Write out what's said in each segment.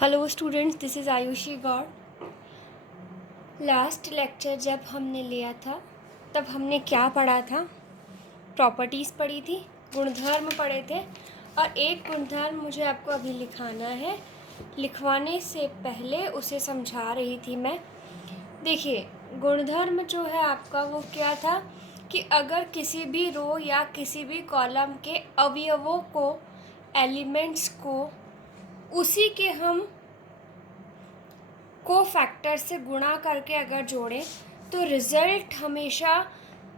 Hello students, this is Ayushi Gaur. Last lecture जब हमने लिया था तब हमने क्या पढ़ा था? प्रॉपर्टीज़ पढ़ी थी, गुणधर्म पढ़े थे। और एक गुणधर्म मुझे आपको अभी लिखाना है। लिखवाने से पहले उसे समझा रही थी मैं। देखिए, गुणधर्म जो है आपका वो क्या था कि अगर किसी भी रो या किसी भी कॉलम के अवयवों को, एलिमेंट्स को उसी के हम को फैक्टर से गुणा करके अगर जोड़ें तो रिज़ल्ट हमेशा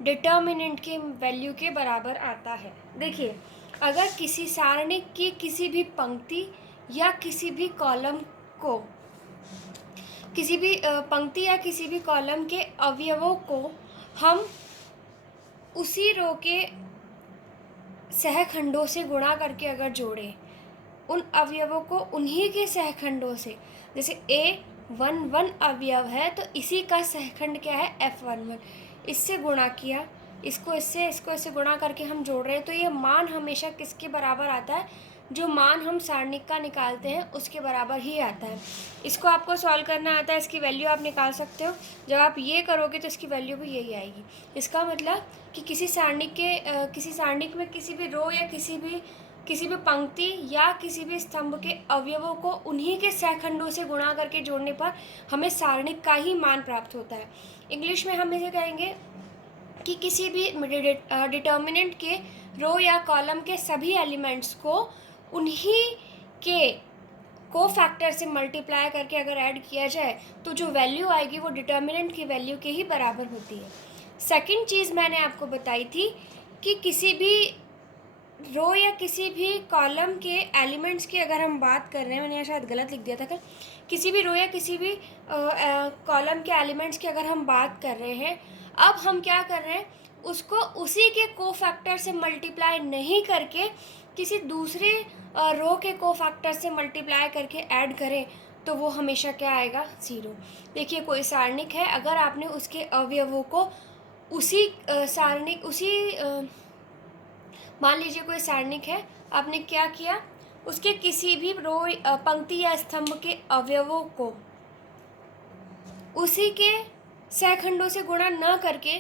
डिटर्मिनेंट के वैल्यू के बराबर आता है। देखिए, अगर किसी सारणिक की किसी भी पंक्ति या किसी भी कॉलम को, किसी भी पंक्ति या किसी भी कॉलम के अवयवों को हम उसी रो के सहखंडों से गुणा करके अगर जोड़ें, उन अवयवों को उन्हीं के सहखंडों से, जैसे A11 अवयव है तो इसी का सहखंड क्या है, F11, इससे गुणा किया, इसको इससे गुणा करके हम जोड़ रहे हैं, तो ये मान हमेशा किसके बराबर आता है? जो मान हम सारणिक का निकालते हैं उसके बराबर ही आता है। इसको आपको सॉल्व करना आता है, इसकी वैल्यू आप निकाल सकते हो। जब आप ये करोगे तो इसकी वैल्यू भी यही आएगी। इसका मतलब कि किसी सारणिक में किसी भी रो या किसी भी पंक्ति या किसी भी स्तंभ के अवयवों को उन्हीं के सहखंडों से गुणा करके जोड़ने पर हमें सारणिक का ही मान प्राप्त होता है। इंग्लिश में हम इसे कहेंगे कि किसी भी डिटर्मिनेंट के रो या कॉलम के सभी एलिमेंट्स को उन्हीं के को फैक्टर से मल्टीप्लाई करके अगर ऐड किया जाए तो जो वैल्यू आएगी वो डिटर्मिनेंट की वैल्यू के ही बराबर होती है। सेकंड चीज़ मैंने आपको बताई थी कि किसी भी रो या किसी भी कॉलम के एलिमेंट्स की अगर हम बात कर रहे हैं, मैंने यहाँ शायद गलत लिख दिया था कल, किसी भी रो या किसी भी कॉलम के एलिमेंट्स की अगर हम बात कर रहे हैं, अब हम क्या कर रहे हैं, उसको उसी के कोफैक्टर से मल्टीप्लाई नहीं करके किसी दूसरे रो के कोफैक्टर से मल्टीप्लाई करके ऐड करें तो वो हमेशा क्या आएगा, 0। देखिए, कोई सारणिक है, अगर आपने उसके अवयवों को मान लीजिए कोई सारणिक है, आपने क्या किया, उसके किसी भी रो पंक्ति या स्तंभ के अवयवों को उसी के सहखंडों से गुणा न करके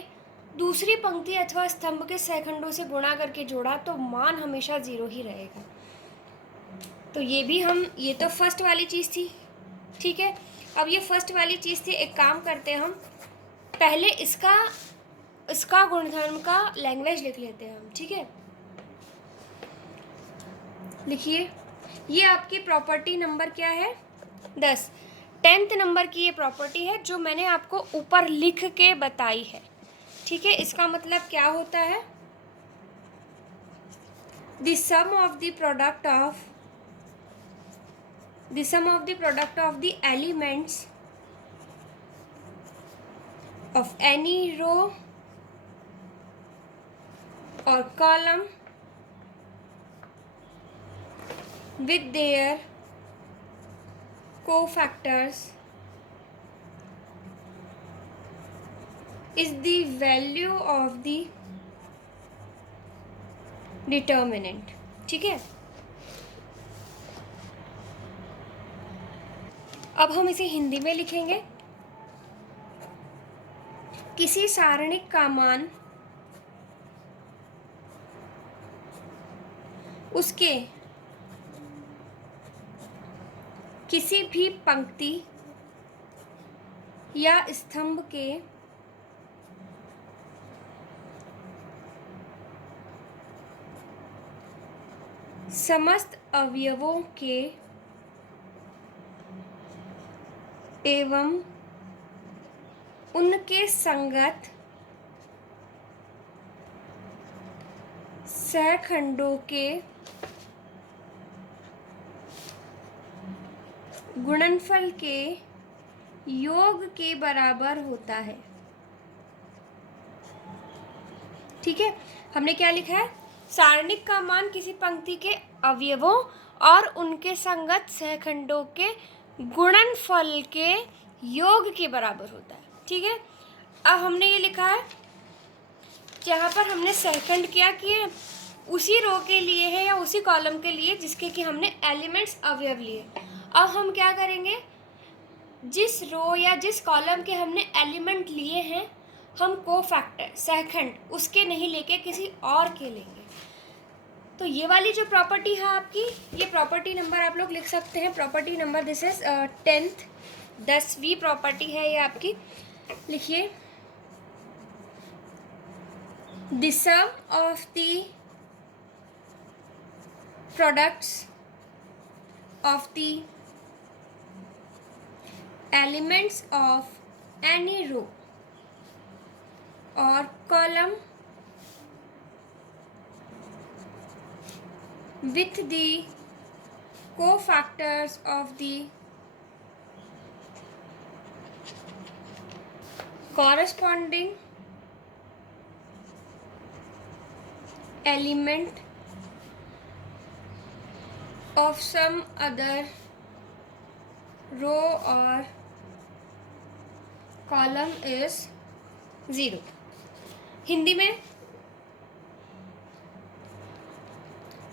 दूसरी पंक्ति अथवा स्तंभ के सहखंडों से गुणा करके जोड़ा तो मान हमेशा 0 ही रहेगा। तो ये तो फर्स्ट वाली चीज़ थी, ठीक है। अब ये फर्स्ट वाली चीज़ थी, एक काम करते हैं, हम पहले इसका गुणधर्म का लैंग्वेज लिख लेते हैं हम, ठीक है। लिखिए, ये आपकी प्रॉपर्टी नंबर क्या है, 10, 10th नंबर की ये प्रॉपर्टी है जो मैंने आपको ऊपर लिख के बताई है, ठीक है। इसका मतलब क्या होता है, the sum of the product of the elements of any row और column with their cofactors is the value of the determinant, ठीक है। अब हम इसे हिंदी में लिखेंगे। किसी सारणिक का मान उसके किसी भी पंक्ति या स्तंभ के समस्त अवयवों के एवं उनके संगत सहखंडों के गुणनफल के योग के बराबर होता है, ठीक है। हमने क्या लिखा है, सारणिक का मान किसी पंक्ति के अवयवों और उनके संगत सहखंडों के गुणनफल के योग के बराबर होता है, ठीक है। अब हमने ये लिखा है, जहाँ पर हमने सहखंड क्या किए, उसी रो के लिए है या उसी कॉलम के लिए जिसके कि हमने एलिमेंट्स अवयव लिए। अब हम क्या करेंगे, जिस रो या जिस कॉलम के हमने एलिमेंट लिए हैं हम कोफैक्टर सहखंड उसके नहीं लेके किसी और के लेंगे। तो ये वाली जो प्रॉपर्टी है आपकी, ये प्रॉपर्टी नंबर आप लोग लिख सकते हैं, property number this is 10th 10वीं प्रॉपर्टी है ये आपकी। लिखिए, the sum of the products of the elements of any row or column with the cofactors of the corresponding element of some other row or column is 0। Hindi में,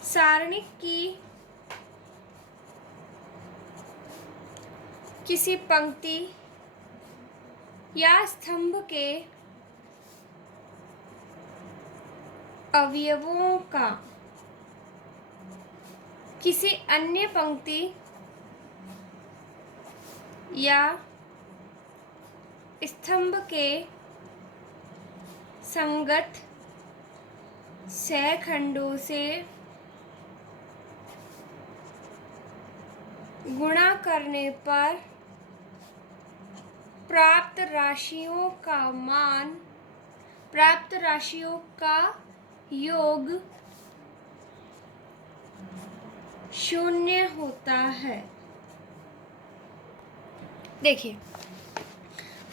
सारणिक की किसी पंक्ति या स्तंभ के अवयवों का किसी अन्य पंक्ति या स्तंभ के संगत सहखंडों से गुणा करने पर प्राप्त राशियों का योग 0 होता है। देखिए,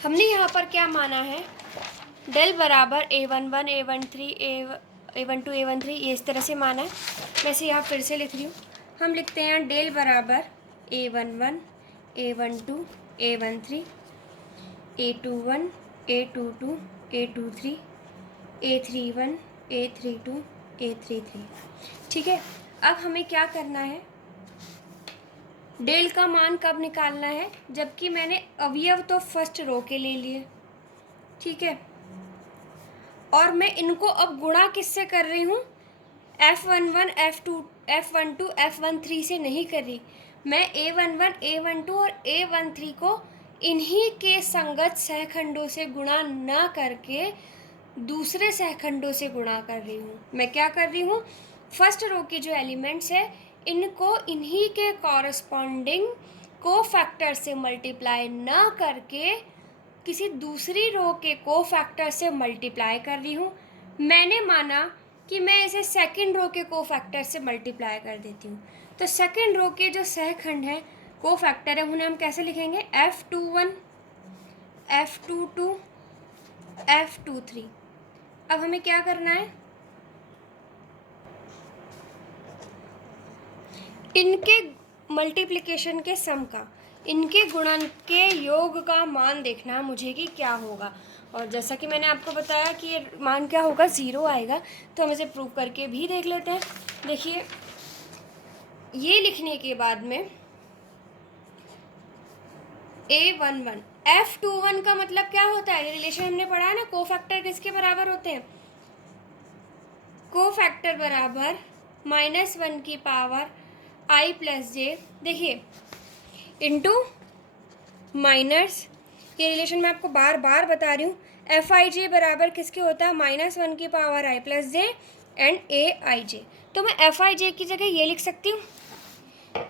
हमने यहाँ पर क्या माना है, डेल बराबर a11 a13 a12 a13, ये इस तरह से माना है। वैसे यहाँ फिर से लिख रही हूँ, हम लिखते हैं डेल बराबर a11 a12 a13 a21 a22 a23 a31 a32 a33। ठीक है, अब हमें क्या करना है, डेल का मान कब निकालना है, जबकि मैंने अवयव तो फर्स्ट रो के ले लिए। ठीक है, और मैं इनको अब गुणा किससे कर रही हूँ, F11 F12 F13 से नहीं कर रही, मैं A11 A12 और A13 को इन्हीं के संगत सहखंडों से गुणा न करके दूसरे सहखंडों से गुणा कर रही हूँ। मैं क्या कर रही हूँ, फर्स्ट रो के जो एलिमेंट्स है इनको इन्हीं के कॉरस्पॉन्डिंग कोफैक्टर से मल्टीप्लाई न करके किसी दूसरी रो के कोफैक्टर से मल्टीप्लाई कर रही हूँ। मैंने माना कि मैं इसे सेकंड रो के कोफैक्टर से मल्टीप्लाई कर देती हूँ, तो सेकंड रो के जो सहखंड हैं कोफैक्टर है उन्हें हम कैसे लिखेंगे, F21 F22 F23। अब हमें क्या करना है, इनके मल्टीप्लिकेशन के सम का, इनके गुणन के योग का मान देखना है मुझे कि क्या होगा। और जैसा कि मैंने आपको बताया कि ये मान क्या होगा, 0 आएगा। तो हम इसे प्रूव करके भी देख लेते हैं। देखिए, ये लिखने के बाद में A11 F21 का मतलब क्या होता है, ये रिलेशन हमने पढ़ा है ना, कोफैक्टर किसके बराबर होते हैं, कोफैक्टर बराबर -1 की पावर i प्लस जे। देखिए, इंटू माइनस, ये रिलेशन मैं आपको बार बार बता रही हूँ, Fij बराबर किसके होता है, -1 की power i plus J and Aij। तो मैं Fij की जगह ये लिख सकती हूँ।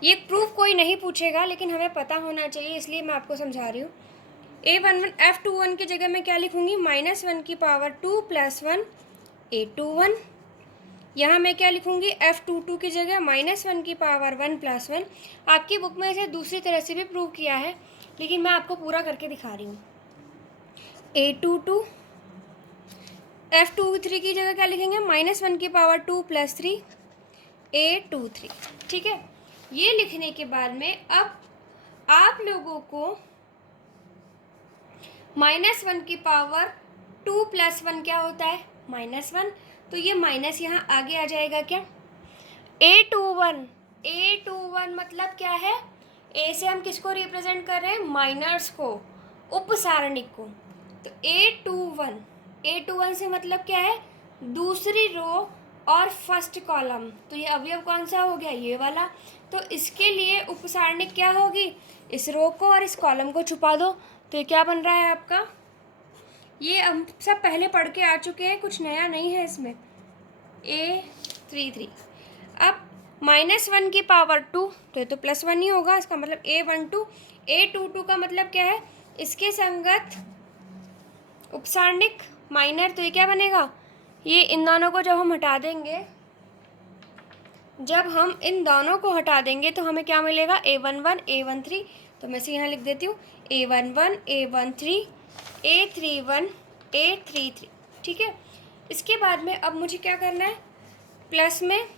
ये प्रूफ कोई नहीं पूछेगा लेकिन हमें पता होना चाहिए, इसलिए मैं आपको समझा रही हूँ। A11 F21 की जगह मैं क्या लिखूँगी, -1 की पावर 2 + 1 A21। यहाँ मैं क्या लिखूँगी, F22 की जगह -1 की पावर 1 + 1। आपकी बुक में इसे दूसरी तरह से भी प्रूव किया है लेकिन मैं आपको पूरा करके दिखा रही हूँ। A22 F23 की जगह क्या लिखेंगे, -1 की पावर 2 + 3 A23। ठीक है, ये लिखने के बाद में अब आप लोगों को -1 की पावर 2 + 1 क्या होता है, -1, तो ये माइनस यहाँ आगे आ जाएगा क्या। A21 मतलब क्या है, ए से हम किसको रिप्रेजेंट कर रहे हैं, माइनर्स को, उपसारणिक को। तो A21 से मतलब क्या है, दूसरी रो और फर्स्ट कॉलम। तो ये अवयव कौन सा हो गया, ये वाला। तो इसके लिए उपसारणिक क्या होगी, इस रो को और इस कॉलम को छुपा दो। तो ये क्या बन रहा है आपका, ये हम सब पहले पढ़ के आ चुके हैं, कुछ नया नहीं है इसमें। A33। अब -1 की पावर 2, तो ये तो +1 ही होगा, इसका मतलब A12। A22 का मतलब क्या है, इसके संगत उपसारणिक माइनर। तो ये क्या बनेगा, ये इन दोनों को जब हम हटा देंगे, तो हमें क्या मिलेगा, A11 A13। तो मैं इसे यहाँ लिख देती हूँ, A11 A13 A31 A33। ठीक है। इसके बाद में अब मुझे क्या करना है, प्लस में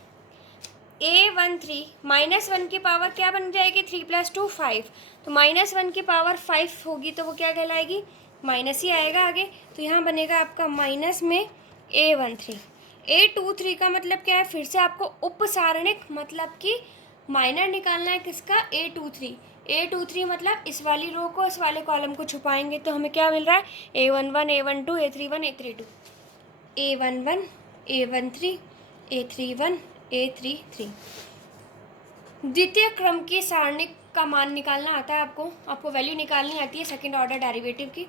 A13 -1 की पावर क्या बन जाएगी, 3 + 2 5। तो -1 की पावर 5 होगी, तो वो क्या कहलाएगी, माइनस ही आएगा आगे। तो यहाँ बनेगा आपका माइनस में A13। A23 का मतलब क्या है, फिर से आपको उपसारणिक मतलब कि माइनर निकालना है किसका, A23 मतलब इस वाली रो को इस वाले कॉलम को छुपाएंगे। तो हमें क्या मिल रहा है, A11 A12 A31 A32, A11 A13 A31 A33। द्वितीय क्रम की सारणिक का मान निकालना आता है आपको वैल्यू निकालनी आती है सेकंड ऑर्डर डेरिवेटिव की।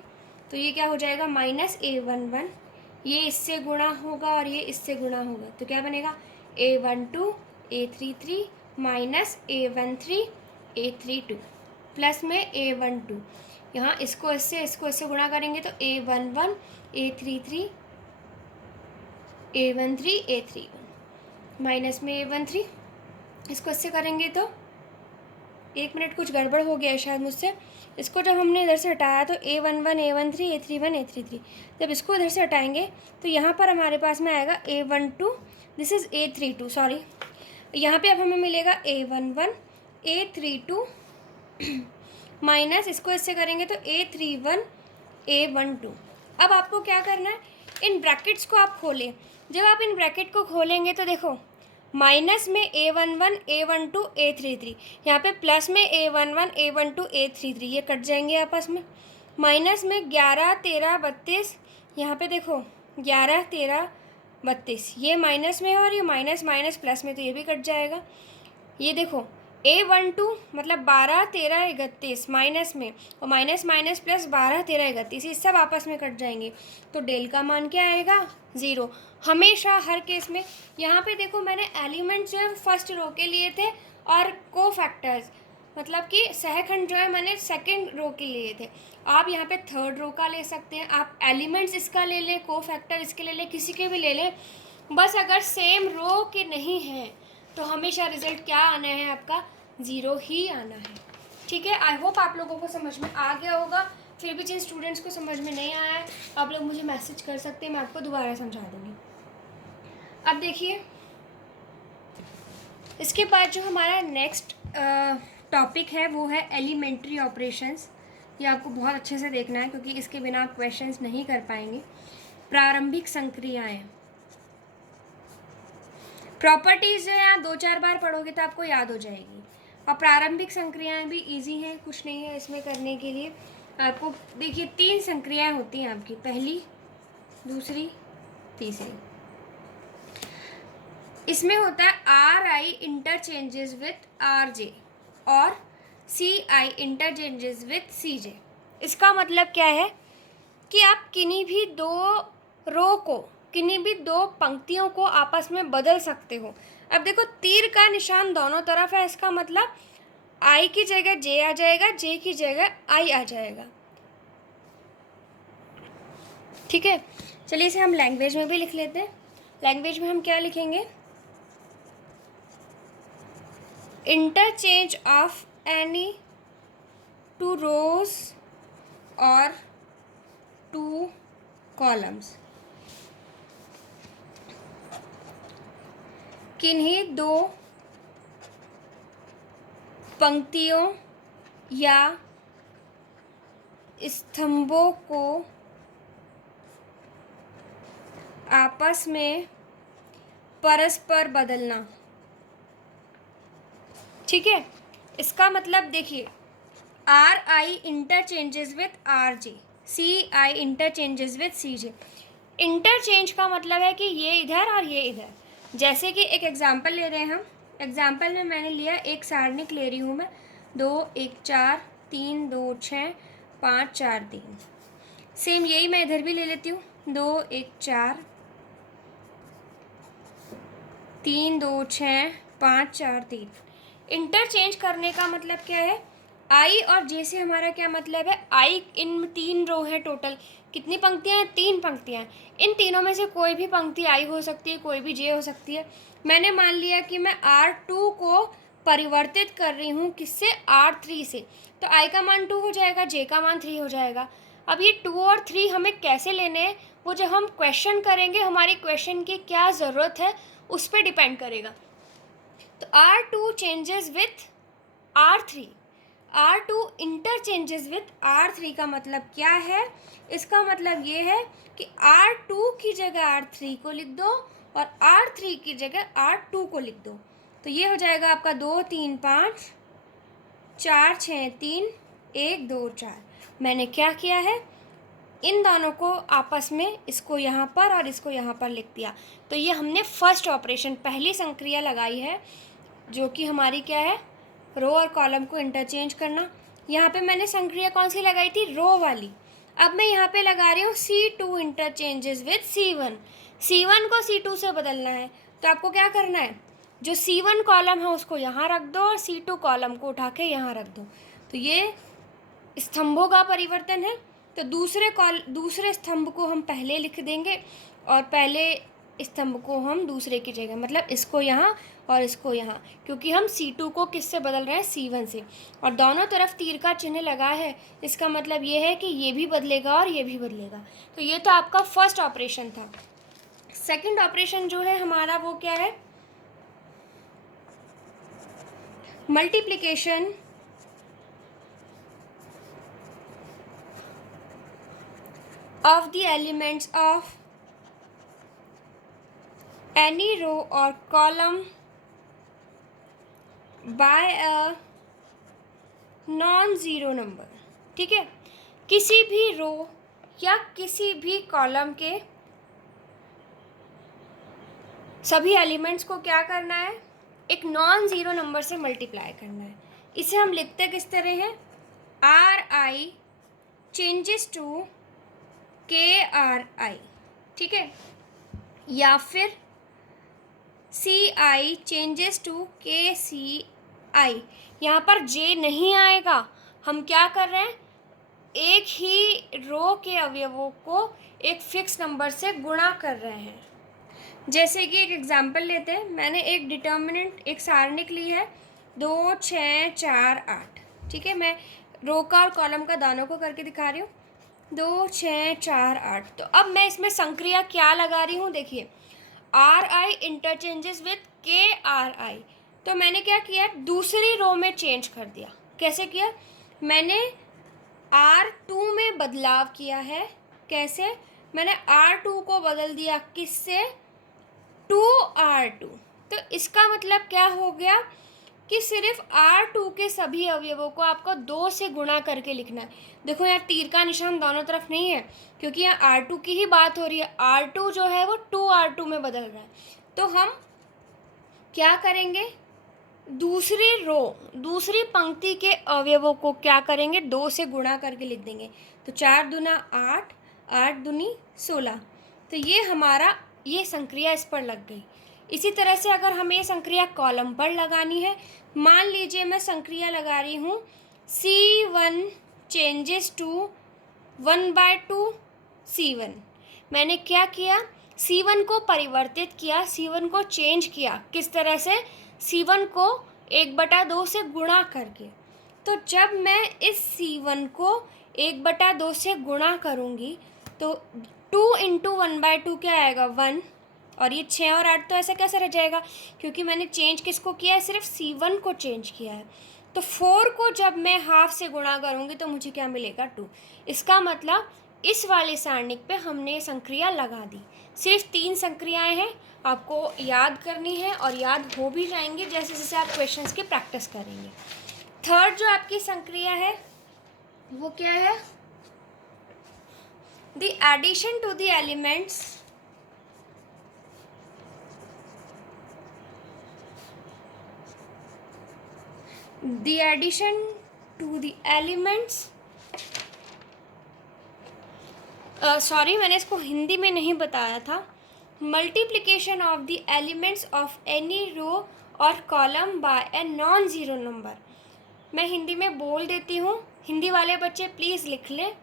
तो ये क्या हो जाएगा, -A11, ये इससे गुणा होगा और ये इससे गुणा होगा। तो क्या बनेगा, A12 A33 -A13 A32 plus में A12। यहाँ इसको इससे गुणा करेंगे तो A11 A33 A13 A31 minus में A13, इसको इससे करेंगे तो, एक मिनट कुछ गड़बड़ हो गया है शायद मुझसे। इसको जब हमने इधर से हटाया तो A11 A13 A31 A33, जब इसको इधर से हटाएंगे तो यहाँ पर हमारे पास में आएगा A12, this is A32, sorry. यहाँ पे अब हमें मिलेगा A11 A32 माइनस इसको इससे करेंगे तो A31 A12। अब आपको क्या करना है, इन ब्रैकेट्स को आप खोलें। जब आप इन ब्रैकेट को खोलेंगे तो देखो, माइनस में A11 A12 A33, यहाँ पे प्लस में A11 A12 A33, ये कट जाएंगे आपस में। माइनस में 11 13 32, यहाँ पे देखो 11 13 32, ये माइनस में है और ये माइनस माइनस प्लस में, तो ये भी कट जाएगा। ये देखो A12 मतलब 12 13 31 माइनस में, और माइनस माइनस प्लस 12 13 31, ये सब आपस में कट जाएंगे। तो डेल का मान क्या आएगा, 0 हमेशा हर केस में। यहाँ पे देखो मैंने एलिमेंट्स जो है फर्स्ट रो के लिए थे और कोफैक्टर्स मतलब कि सहखंड जो है मैंने सेकंड रो के लिए थे। आप यहाँ पे थर्ड रो का ले सकते हैं, आप एलिमेंट्स इसका ले लें, कोफैक्टर इसके ले लें, किसी के भी ले लें, बस अगर सेम रो के नहीं हैं तो हमेशा रिजल्ट क्या आना है आपका, 0 ही आना है। ठीक है। आई होप आप लोगों को समझ में आ गया होगा। फिर भी जिन स्टूडेंट्स को समझ में नहीं आया है आप लोग मुझे मैसेज कर सकते हैं, मैं आपको दोबारा समझा दूँगी। अब देखिए, इसके बाद जो हमारा नेक्स्ट टॉपिक है वो है एलिमेंट्री ऑपरेशंस। ये आपको बहुत अच्छे से देखना है क्योंकि इसके बिना आप क्वेश्चंस नहीं कर पाएंगे। प्रारंभिक संक्रियाएं, प्रॉपर्टीज़ जो है आप 2-4 बार पढ़ोगे तो आपको याद हो जाएगी। और प्रारंभिक संक्रियाएं भी इजी हैं, कुछ नहीं है इसमें करने के लिए। आपको देखिए 3 संक्रियाएं होती हैं आपकी, पहली दूसरी तीसरी। इसमें होता है RI इंटरचेंजेस विथ RJ और CI इंटरचेंजेस विथ CJ। इसका मतलब क्या है कि आप किन्हीं भी दो रो को, किन्हीं भी दो पंक्तियों को आपस में बदल सकते हो। अब देखो तीर का निशान दोनों तरफ है, इसका मतलब I की जगह J आ जाएगा, J की जगह I आ जाएगा। ठीक है। चलिए इसे हम लैंग्वेज में भी लिख लेते हैं। लैंग्वेज में हम क्या लिखेंगे, इंटरचेंज ऑफ एनी 2 rows और 2 columns, किन्हीं दो पंक्तियों या स्तंभों को आपस में परस्पर बदलना। ठीक है। इसका मतलब देखिए, R I interchanges with R J, C I interchanges with C J. Interchange का मतलब है कि ये इधर और ये इधर। जैसे कि एक एग्जांपल ले रहे हैं हम। एग्जांपल में मैंने लिया, एक सारणिक ले रही हूँ मैं, 2 1 4 3 2 6 5 4 3। सेम यही मैं इधर भी ले लेती हूँ, 2 1 4 3 2 6 5 4 3। इंटरचेंज करने का मतलब क्या है, आई और जे से हमारा क्या मतलब है, आई इन 3 रो है टोटल, कितनी पंक्तियाँ हैं, 3 पंक्तियाँ हैं। इन तीनों में से कोई भी पंक्ति आई हो सकती है, कोई भी जे हो सकती है। मैंने मान लिया कि मैं R2 को परिवर्तित कर रही हूँ किससे, R3 से, तो आई का मान 2 हो जाएगा, जे का मान 3 हो जाएगा। अब ये 2 और 3 हमें कैसे लेने हैं, वो जब हम क्वेश्चन करेंगे, हमारी क्वेश्चन की क्या ज़रूरत है उस पर डिपेंड करेगा। तो R2 changes with R3, R2 interchanges with R3 का मतलब क्या है, इसका मतलब ये है कि R2 की जगह R3 को लिख दो और R3 की जगह R2 को लिख दो। तो ये हो जाएगा आपका 2 3 5 4 6 3 1 2 4। मैंने क्या किया है, इन दोनों को आपस में, इसको यहाँ पर और इसको यहाँ पर लिख दिया। तो ये हमने फर्स्ट ऑपरेशन, पहली संक्रिया लगाई है, जो कि हमारी क्या है, रो और कॉलम को इंटरचेंज करना। यहाँ पे मैंने संक्रिया कौन सी लगाई थी, रो वाली। अब मैं यहाँ पे लगा रही हूँ C2 interchanges with C1। C1 को C2 से बदलना है, तो आपको क्या करना है, जो C1 कॉलम है उसको यहाँ रख दो और C2 कॉलम को उठा के यहाँ रख दो। तो ये स्तंभों का परिवर्तन है। तो दूसरे स्तंभ को हम पहले लिख देंगे और पहले स्तंभ को हम दूसरे की जगह, मतलब इसको यहाँ और इसको यहाँ, क्योंकि हम C2 को किससे बदल रहे हैं, C1 से। और दोनों तरफ तीर का चिन्ह लगा है, इसका मतलब ये है कि ये भी बदलेगा और ये भी बदलेगा। तो ये तो आपका फर्स्ट ऑपरेशन था। सेकंड ऑपरेशन जो है हमारा वो क्या है, multiplication of the elements of any row or column by a non-zero number। ठीक है, किसी भी रो या किसी भी कॉलम के सभी एलिमेंट्स को क्या करना है, एक नॉन ज़ीरो नंबर से मल्टीप्लाई करना है। इसे हम लिखते किस तरह हैं, RI चेंजेस टू KRI, ठीक है, या फिर CI चेंजेस टू KCI। यहाँ पर J नहीं आएगा, हम क्या कर रहे हैं, एक ही रो के अवयवों को एक फिक्स नंबर से गुणा कर रहे हैं। जैसे कि एक एग्जांपल लेते हैं, मैंने एक डिटर्मिनेंट, एक सारणिक ली है 2 6 4 8। ठीक है, मैं रो का और कॉलम का दोनों को करके दिखा रही हूँ, 2 6 4 8। तो अब मैं इसमें संक्रिया क्या लगा रही हूँ, देखिए, RI इंटरचेंजेस विथ KRI। तो मैंने क्या किया, दूसरी रो में चेंज कर दिया। कैसे किया, मैंने R2 में बदलाव किया है। कैसे, मैंने R2 को बदल दिया किससे, 2R2। तो इसका मतलब क्या हो गया कि सिर्फ R2 के सभी अवयवों को आपको 2 से गुणा करके लिखना है। देखो यहाँ तीर का निशान दोनों तरफ नहीं है, क्योंकि यहाँ R2 की ही बात हो रही है। R2 जो है वो 2R2 में बदल रहा है। तो हम क्या करेंगे, दूसरी रो, दूसरी पंक्ति के अवयवों को क्या करेंगे, 2 से गुणा करके लिख देंगे। तो 4 दूना 8, 8 दूनी 16। तो ये हमारा, ये संक्रिया इस पर लग गई। इसी तरह से अगर हमें संक्रिया कॉलम पर लगानी है, मान लीजिए मैं संक्रिया लगा रही हूँ C1 चेंजेस टू 1/2 C1। मैंने क्या किया, C1 को परिवर्तित किया, C1 को चेंज किया, किस तरह से, C1 को 1/2 से गुणा करके। तो जब मैं इस C1 को 1/2 से गुणा करूँगी तो 2 × 1/2 क्या आएगा, 1। और ये 6 और 8 तो ऐसा कैसे रह जाएगा, क्योंकि मैंने चेंज किसको किया है, सिर्फ C1 को चेंज किया है। तो 4 को जब मैं हाफ से गुणा करूँगी तो मुझे क्या मिलेगा, 2। इसका मतलब इस वाले सारणिक पे हमने संक्रिया लगा दी। सिर्फ 3 संक्रियाएं हैं, आपको याद करनी है और याद हो भी जाएंगी जैसे जैसे आप क्वेश्चंस की प्रैक्टिस करेंगे। थर्ड जो आपकी संक्रिया है वो क्या है? The addition to the elements sorry मैंने इसको हिंदी में नहीं बताया था। Multiplication of the elements of any row और column by a non zero number. मैं हिंदी में बोल देती हूँ, हिंदी वाले बच्चे प्लीज़ लिख लें।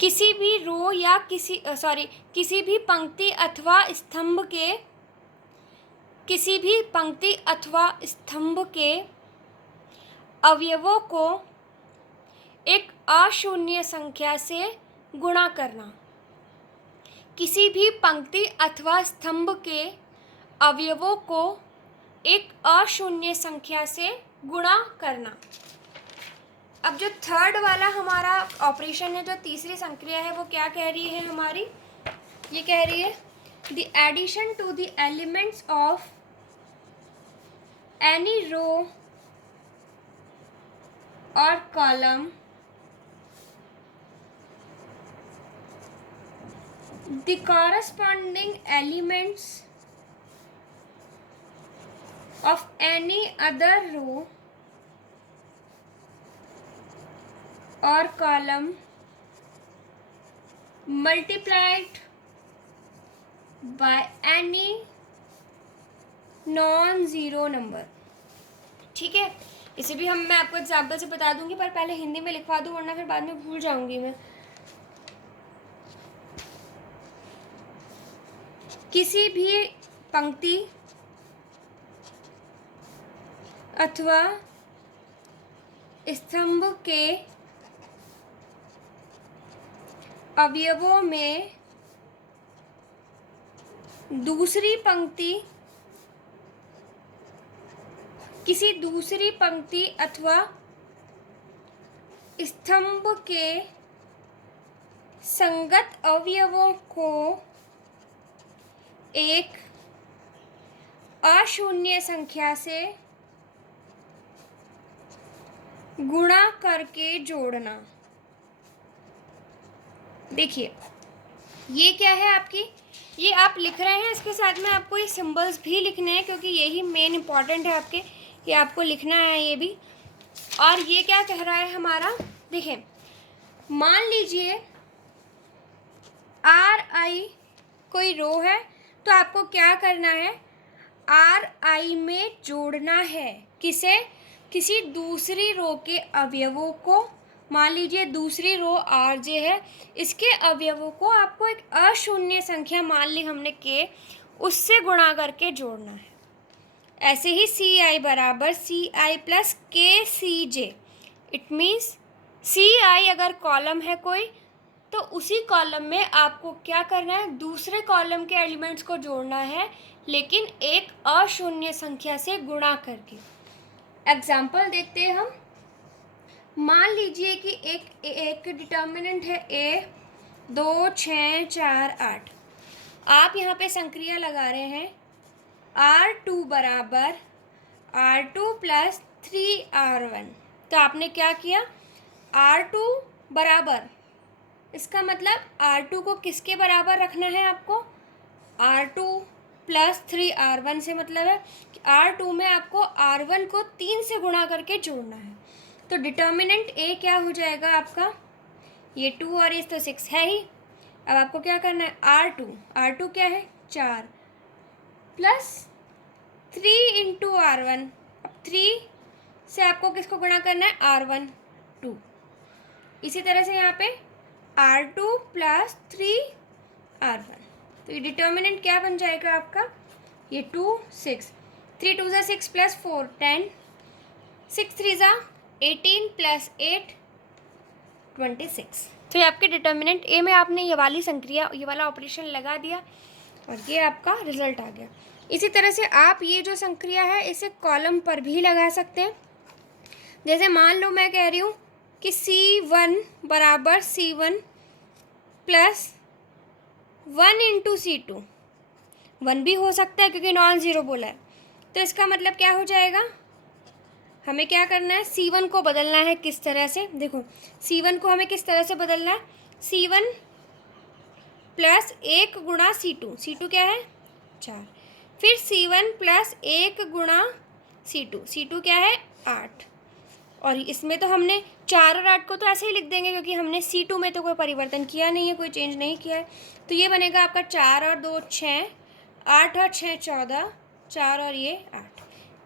किसी भी रो या किसी भी पंक्ति अथवा स्तंभ के अवयवों को एक अशून्य संख्या से गुणा करना। किसी भी पंक्ति अथवा स्तंभ के अवयवों को एक अशून्य संख्या से गुणा करना। अब जो थर्ड वाला हमारा ऑपरेशन है, जो तीसरी संक्रिया है, वो क्या कह रही है हमारी? ये कह रही है the addition to the elements of any row और column the corresponding elements of any other row or column multiplied by any non-zero number। ठीक है, इसे भी मैं आपको एग्जाम्पल से बता दूंगी, पर पहले हिंदी में लिखवा दूं वरना फिर बाद में भूल जाऊंगी मैं। किसी भी पंक्ति अथवा स्तंभ के अवयवों में किसी दूसरी पंक्ति अथवा स्तंभ के संगत अवयवों को एक अशून्य संख्या से गुणा करके जोड़ना। देखिए ये क्या है आपकी, ये आप लिख रहे हैं, इसके साथ में आपको ये सिंबल्स भी लिखने हैं क्योंकि यही मेन इम्पॉर्टेंट है आपके, ये आपको लिखना है ये भी। और ये क्या कह रहा है हमारा, देखिए मान लीजिए RI कोई रो है, तो आपको क्या करना है, RI में जोड़ना है किसे, किसी दूसरी रो के अवयवों को। मान लीजिए दूसरी रो RJ है, इसके अवयवों को आपको एक अशून्य संख्या मान ली हमने K, उससे गुणा करके जोड़ना है। ऐसे ही CI बराबर CI plus KCJ। It means CI अगर कॉलम है कोई, तो उसी कॉलम में आपको क्या करना है, दूसरे कॉलम के एलिमेंट्स को जोड़ना है, लेकिन एक अशून्य संख्या से गुणा करके। एग्जाम्पल देखते हैं हम। मान लीजिए कि एक डिटर्मिनेंट है A 2 6 4 8। आप यहाँ पे संक्रिया लगा रहे हैं R2 बराबर R2 प्लस 3R1। तो आपने क्या किया, R2 बराबर, इसका मतलब R2 को किसके बराबर रखना है आपको, R2 प्लस 3R1 से मतलब है कि R2 में आपको R1 को 3 से गुणा करके जोड़ना है। तो डिटर्मिनेंट A क्या हो जाएगा आपका, ये 2 और ये तो 6 है ही। अब आपको क्या करना है, R2 क्या है 4 प्लस 3 इंटू R1। अब 3 से आपको किसको गुणा करना है, R1 2। इसी तरह से यहाँ पे R2 प्लस 3R1। तो ये डिटर्मिनेंट क्या बन जाएगा आपका, ये 2 6, 3 2 ज़ा 6 प्लस 4 10, 6 3 ज़ा 18 प्लस 8 26। तो ये आपके डिटर्मिनेंट A में आपने ये वाली संक्रिया, ये वाला ऑपरेशन लगा दिया और ये आपका रिजल्ट आ गया। इसी तरह से आप ये जो संक्रिया है इसे कॉलम पर भी लगा सकते हैं। जैसे मान लो मैं कह रही हूँ कि C1 बराबर C1 प्लस 1 इंटू C2। 1 भी हो सकता है क्योंकि नॉन ज़ीरो बोला है। तो इसका मतलब क्या हो जाएगा, हमें क्या करना है, C1 को बदलना है किस तरह से, देखो C1 को हमें किस तरह से बदलना है, C1 प्लस 1 गुणा C2 क्या है 4, फिर C1 प्लस 1 गुणा C2 क्या है 8, और इसमें तो हमने 4 और 8 को तो ऐसे ही लिख देंगे क्योंकि हमने C2 में तो कोई परिवर्तन किया नहीं है, कोई चेंज नहीं किया है। तो ये बनेगा आपका 4 और 2 6, 8 और 6 14, 4 और ये 8।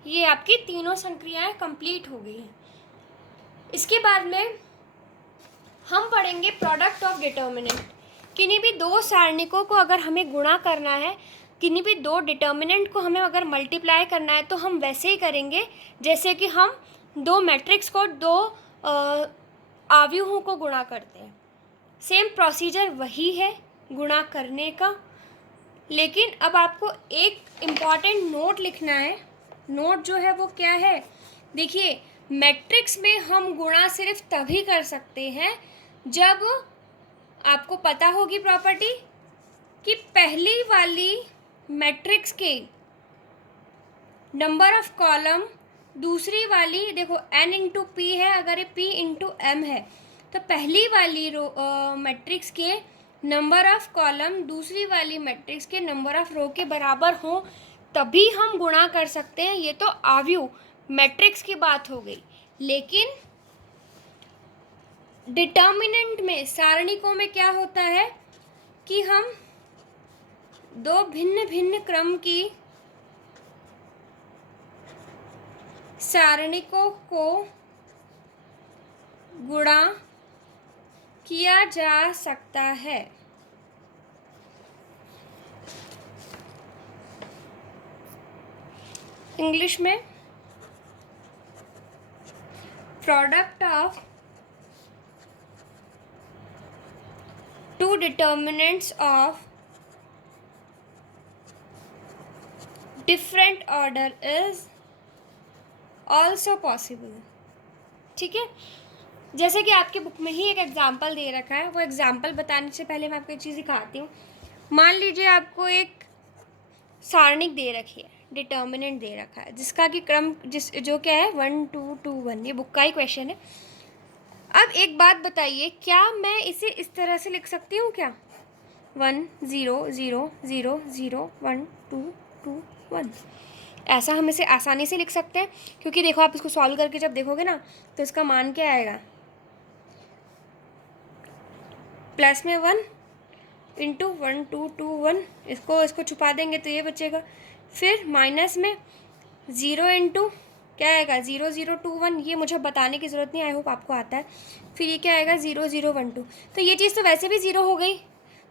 ये आपकी तीनों संक्रियाएं कंप्लीट हो गई हैं। इसके बाद में हम पढ़ेंगे प्रोडक्ट ऑफ डिटर्मिनेंट। किन्हीं भी दो सारणिकों को अगर हमें गुणा करना है, किन्हीं भी दो डिटर्मिनेंट को हमें अगर मल्टीप्लाई करना है तो हम वैसे ही करेंगे जैसे कि हम दो मैट्रिक्स को दो आव्यूहों को गुणा करते हैं। सेम प्रोसीजर वही है गुणा करने का, लेकिन अब आपको एक इम्पॉर्टेंट नोट लिखना है। नोट जो है वो क्या है, देखिए मैट्रिक्स में हम गुणा सिर्फ तभी कर सकते हैं जब आपको पता होगी प्रॉपर्टी कि पहली वाली मैट्रिक्स के नंबर ऑफ कॉलम दूसरी वाली, देखो n इंटू पी है, अगर ये p इंटू m है तो पहली वाली रो मैट्रिक्स के नंबर ऑफ कॉलम दूसरी वाली मैट्रिक्स के नंबर ऑफ रो के बराबर हो तभी हम गुणा कर सकते हैं। ये तो आव्यूह मैट्रिक्स की बात हो गई, लेकिन डिटर्मिनेंट में सारणिकों में क्या होता है कि हम दो भिन्न भिन्न क्रम की सारणिकों को गुणा किया जा सकता है। इंग्लिश में product of two determinants of different order is also possible. ठीक है, जैसे कि आपके बुक में ही एक एग्जाम्पल दे रखा है, वो एग्जाम्पल बताने से पहले मैं आपको एक चीज़ दिखाती हूँ। मान लीजिए आपको एक सारणिक दे रखी है, डिटर्मिनेंट दे रखा है जिसका कि क्रम जो क्या है 1 2 2 1, ये बुक का ही क्वेश्चन है। अब एक बात बताइए, क्या मैं इसे इस तरह से लिख सकती हूँ क्या, 1 0 0 0 0 1 2 2 1, ऐसा हम इसे आसानी से लिख सकते हैं। क्योंकि देखो आप इसको सॉल्व करके जब देखोगे ना तो इसका मान क्या आएगा, प्लस में 1 इंटू 1 2 2 1, इसको छुपा देंगे तो ये बचेगा, फिर माइनस में 0 इंटू क्या आएगा 0 0 2 1, ये मुझे बताने की ज़रूरत नहीं, आई होप आपको आता है। फिर ये क्या आएगा 0 0 1 2, तो ये चीज़ तो वैसे भी 0 हो गई,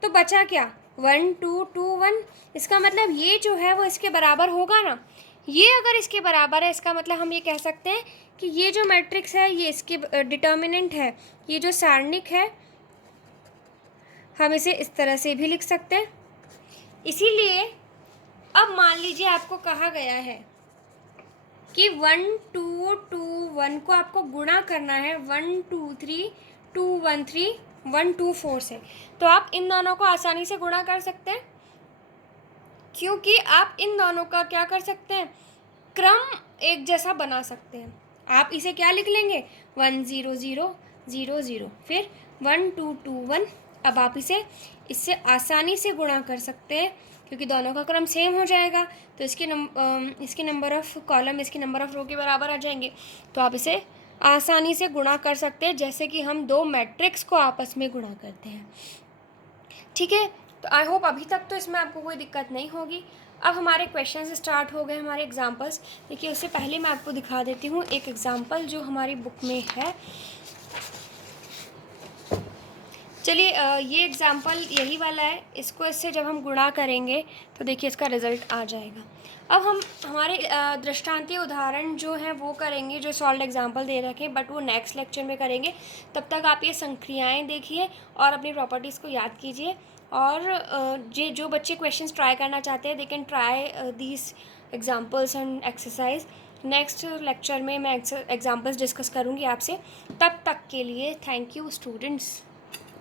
तो बचा क्या 1 2 2 1। इसका मतलब ये जो है वो इसके बराबर होगा ना, ये अगर इसके बराबर है इसका मतलब हम ये कह सकते हैं कि ये जो मैट्रिक्स है ये इसके डिटर्मिनेंट है, ये जो सारणिक है हम इसे इस तरह से भी लिख सकते हैं। इसीलिए अब मान लीजिए आपको कहा गया है कि 1 2 2 1 को आपको गुणा करना है 1 2 3 2 1 3 1 2 4 से, तो आप इन दोनों को आसानी से गुणा कर सकते हैं क्योंकि आप इन दोनों का क्या कर सकते हैं, क्रम एक जैसा बना सकते हैं। आप इसे क्या लिख लेंगे 1 0 0 0 0, फिर 1 2 2 1। अब आप इसे इससे आसानी से गुणा कर सकते हैं क्योंकि दोनों का क्रम सेम हो जाएगा, तो इसके नंबर ऑफ़ कॉलम इसके नंबर ऑफ़ रो के बराबर आ जाएंगे, तो आप इसे आसानी से गुणा कर सकते हैं जैसे कि हम दो मैट्रिक्स को आपस में गुणा करते हैं। ठीक है, तो आई होप अभी तक तो इसमें आपको कोई दिक्कत नहीं होगी। अब हमारे क्वेश्चंस स्टार्ट हो गए, हमारे एग्जांपल्स। देखिए उससे पहले मैं आपको दिखा देती हूँ एक एग्जांपल जो हमारी बुक में है। चलिए ये एग्जांपल यही वाला है, इसको इससे जब हम गुणा करेंगे तो देखिए इसका रिज़ल्ट आ जाएगा। अब हम हमारे दृष्टांतीय उदाहरण जो हैं वो करेंगे, जो सॉल्व एग्जांपल दे रखे हैं, बट वो नेक्स्ट लेक्चर में करेंगे। तब तक आप ये संक्रियाएँ देखिए और अपनी प्रॉपर्टीज़ को याद कीजिए। और जो बच्चे क्वेश्चंस ट्राई करना चाहते हैं they can try these examples and exercise. Next lecture में मैं एग्जांपल्स डिस्कस करूँगी आपसे। तब तक के लिए थैंक यू स्टूडेंट्स।